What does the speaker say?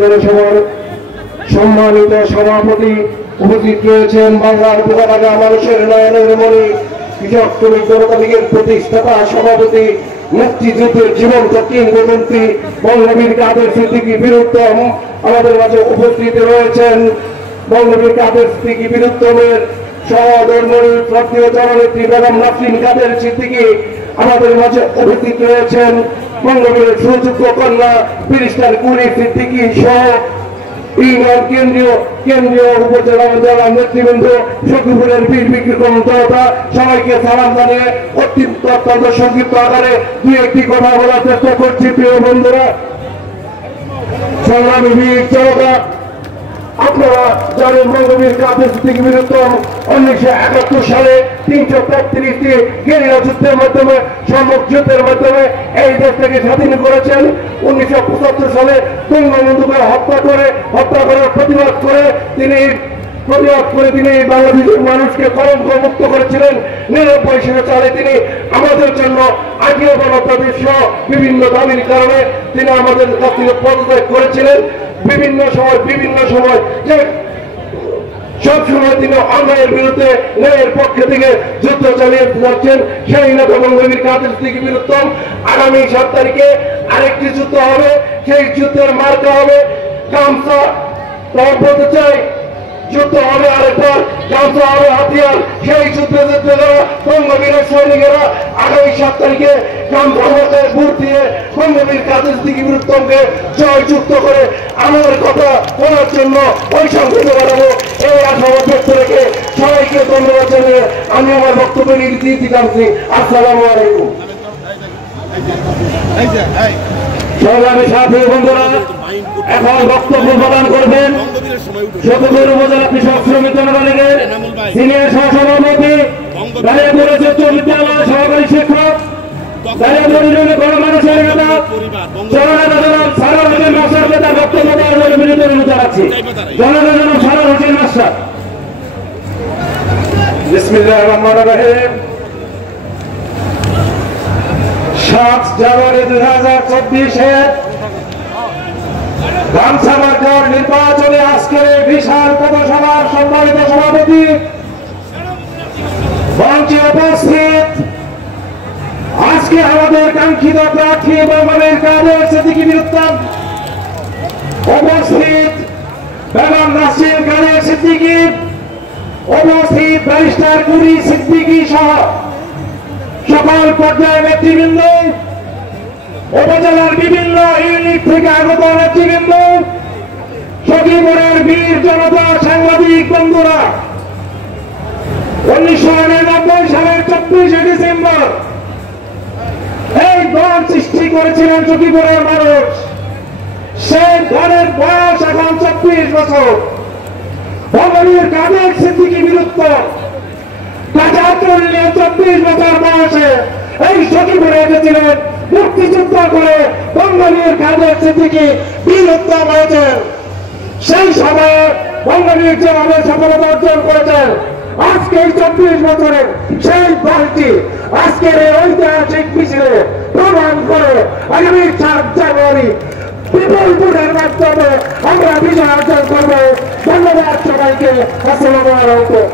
জনসভার সম্মানিত সভাপতি উপস্থিত রয়েছেন বাংলার উপকারা মানুষের নয়নের মণি কৃষক শ্রমিক জনতা লীগের প্রতিষ্ঠাতা সভাপতি মুক্তিযুদ্ধের জীবন্ত কিংবদন্তি বঙ্গবীর কাদের সিদ্দিকী বীরুত্তম আমাদের মাঝে উপস্থিত রয়েছেন। বঙ্গবীর কাদের সিদ্দিকী বীরুত্তমের সহধর্মী শ্রদ্ধেয় জননেত্রী বেগম নাসরিন কাদের সিদ্দিকী আমাদের মাঝে উপস্থিত রয়েছেন। বঙ্গবীরের সুযোগ্য কন্যা ব্যারিস্টার কুলি সিদ্দিকী সহ ইউনিয়ন কেন্দ্রীয় উপজেলা জেলা নেতৃবৃন্দ সখীপুরের বীর বিক্রম জনতা সবাইকে সালাম জানিয়ে অত্যন্ত সংক্ষিপ্ত আকারে দুই একটি কথা বলার চেষ্টা করছি। প্রিয় বন্ধুরা, সংগ্রামী বীর জনতা, আপনারা জানেন বঙ্গবীর কাদের সিদ্দিকী বীরুত্তম 1971 সালে 333টি গেরিলা যুদ্ধের মাধ্যমে সম্মুখ যুদ্ধের মাধ্যমে এই দেশটাকে স্বাধীন করেছেন। 1975 সালে বঙ্গবন্ধুকে হত্যা করার প্রতিবাদ করে তিনি বাংলাদেশের মানুষকে কলঙ্ক মুক্ত করেছিলেন। 99 সালে তিনি আমাদের জন্য আজীবন গণতান্ত্রিক সহ বিভিন্ন দাবির কারণে তিনি আমাদের কাছ থেকে পদত্যাগ করেছিলেন। বিভিন্ন সময় যে সবসময় তিনি অন্যায়ের বিরুদ্ধে ন্যায়ের পক্ষে থেকে যুদ্ধ চালিয়ে যাচ্ছেন। সেই নেতা বঙ্গবীর কাদের সিদ্দিকী বীরুত্তম আগামী 7 তারিখে আরেকটি যুদ্ধ হবে, সেই যুদ্ধের মার্কা হবে গামছা। তার বলতে চাই, যুদ্ধ হবে আরেকবার, গামছা হবে হাতিয়ার। সেই যুদ্ধে বঙ্গবীরের সৈনিকেরা আগামী 7 তারিখে গামছা ভোট দিয়ে বঙ্গবীর কাদের সিদ্দিকী বীরুত্তমকে জয়যুক্ত করে আমার কথা বলার জন্য ওই সংসদে বাড়াবো এই আশাবাদ ব্যক্ত রেখে সবাইকে ধন্যবাদ জানিয়ে আমি আমার বক্তব্য নির্দিষ্ট জানছি। আসসালামু আলাইকুম। সংগ্রামী সাথী বন্ধুরা, এখন বক্তব্য প্রদান করবেন সখীপুর উপজেলা কৃষক শ্রমিক জনতা লীগের সিনিয়র সহসভাপতি, গালিয়াপুর উচ্চ বিদ্যালয়ের সহকারী শিক্ষক, গালিয়াপুর ইউনিয়নের গণমানুষের নেতা জননেতা জনাব সারোয়ার হোসেন মাস্টারকে তার বক্তব্য দেওয়ার জন্য বিনীত অনুরোধ জানাচ্ছি। জননেতা জনাব সারোয়ার হোসেন মাস্টার। বিসমিল্লাহির রহমানির রহিম। 7 জানুয়ারি 2024 গামছা মার্কার নির্বাচনে আজকের এই বিশাল পথসভার সম্মানিত সভাপতি, মঞ্চে উপস্থিত আজকে আমাদের কাঙ্ক্ষিত প্রার্থী বঙ্গবীর কাদের সিদ্দিকী বীরুত্তম, উপস্থিত বেগম নাসরিন কাদের সিদ্দিকী, উপস্থিত ব্যারিস্টার কুলি সিদ্দিকী সহ সকল পর্যায়ের নেতৃবৃন্দ, উপজেলার বিভিন্ন ইউনিট থেকে আগত নেতৃবৃন্দ, সখীপুরের বীর জনতা, সাংবাদিক বন্ধুরা, 1999 সালের 24 ডিসেম্বর এই দল সৃষ্টি করেছিলেন সখীপুরের মানুষ। সেই দলের বয়স এখন 24 বছর। বঙ্গবীর কাদের সিদ্দিকী বীরুত্তম 24 বছর বয়সে এই সখীপুরে এসেছিলেন। মুক্তিযুদ্ধ করে বঙ্গবীর কাদের সিদ্দিকী বীরুত্তম হয়েছেন। সেই সময়ে বঙ্গবীর যেভাবে সফলতা অর্জন করেছেন, আজকে এই 24 বছরের সেই দলটি আজকের এই ঐতিহাসিক মিছিলে প্রমাণ করে আগামী 7 জানুয়ারি বিপুল ভোটের মাধ্যমে আমরা বিজয় অর্জন করবো। ধন্যবাদ সবাইকে। আসসালামু আলাইকুম।